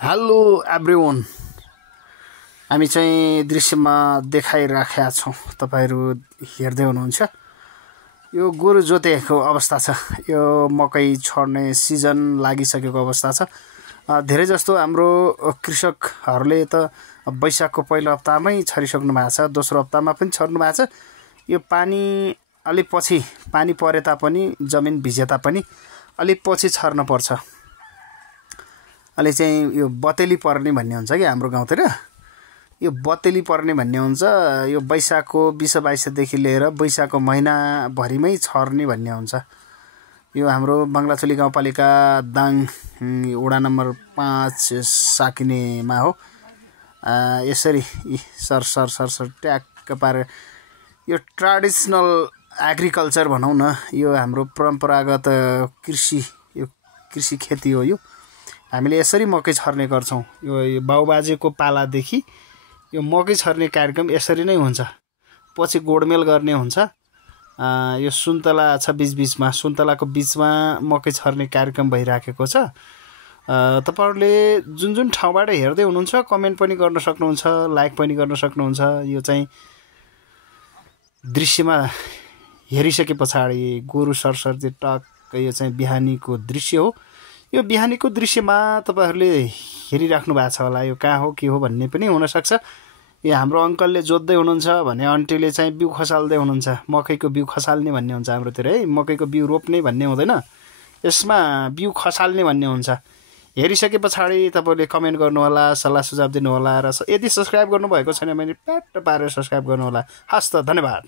Hello everyone, हामी चाहिँ दृश्यमा देखाइराखेका छौँ। तपाईहरु हेर्दै हुनुहुन्छ। यो गोरु जोतेको अवस्था छ। यो मकै छर्ने सिजन लागिसकेको अवस्था छ। धेरै जस्तो हाम्रो कृषकहरूले त वैशाखको पहिलो हप्तामै छरिसक्नु भएको छ, दोस्रो हप्तामा पनि छर्नु भएको छ। यो पानी अलि पछि पानी परे तापनि जमिन भिजे तापनि अलि पछि छर्न पर्छ। अलि चाहिँ यो बतेली पर्ने भन्ने हुन्छ कि हाम्रो गाउँतिर यो बतेली पर्ने भन्ने हुन्छ। यो वैशाखको 20-22 देखि लिएर वैशाखको महिनाभरिमै छर्ने भन्ने हुन्छ। यो हाम्रो बङ्गलाचोली गाउँपालिका दाङ वडा नम्बर 5 साकिनेमा हो। यसरी सर सर सर सर ट्याक्क पारेर यो ट्रेडिसनल एग्रिकल्चर भनौँ न, यो हाम्रो परम्परागत कृषि खेती हो। यो हामीले यसरी मकै छर्ने गर्छौं। यो बाउबाजेको पालादेखि यो मकै छर्ने कार्यक्रम यसरी नै हुन्छ। पछि गोडमेल गर्ने हुन्छ। यो सुन्तला छ बीचमा, सुन्तलाको बीचमा मकै छर्ने कार्यक्रम भइराखेको छ। तपाईहरुले जुन जुन ठाउँबाट हेर्दै हुनुहुन्छ कमेन्ट पनि गर्न सक्नुहुन्छ, लाइक पनि गर्न सक्नुहुन्छ। यो चाहिँ दृश्यमा हेरिसके पछाडि गोरु सरसर्ती टक्क यो चाहिँ बिहानीको दृश्य हो। यो बिहानीको दृश्यमा तपाईहरुले हेरिराख्नु भएको छ होला। यो कहाँ हो के हो भन्ने पनि हुन सक्छ। यो हाम्रो अंकलले जोत्दै हुनुहुन्छ भने आन्टीले चाहिँ बिउ खसाल्दै हुनुहुन्छ। मकैको बिउ खसाल्ने भन्ने हुन्छ हाम्रोतिर है। मकैको बिउ रोप्ने भन्ने हुँदैन, यसमा बिउ खसाल्ने भन्ने हुन्छ। हेरिसके पछाडि तपाईले कमेन्ट गर्नु होला, सल्लाह सुझाव दिनु होला र यदि सब्स्क्राइब गर्नु भएको छैन भने प्याट पारेर सब्स्क्राइब गर्नु होला। हस्त, धन्यवाद।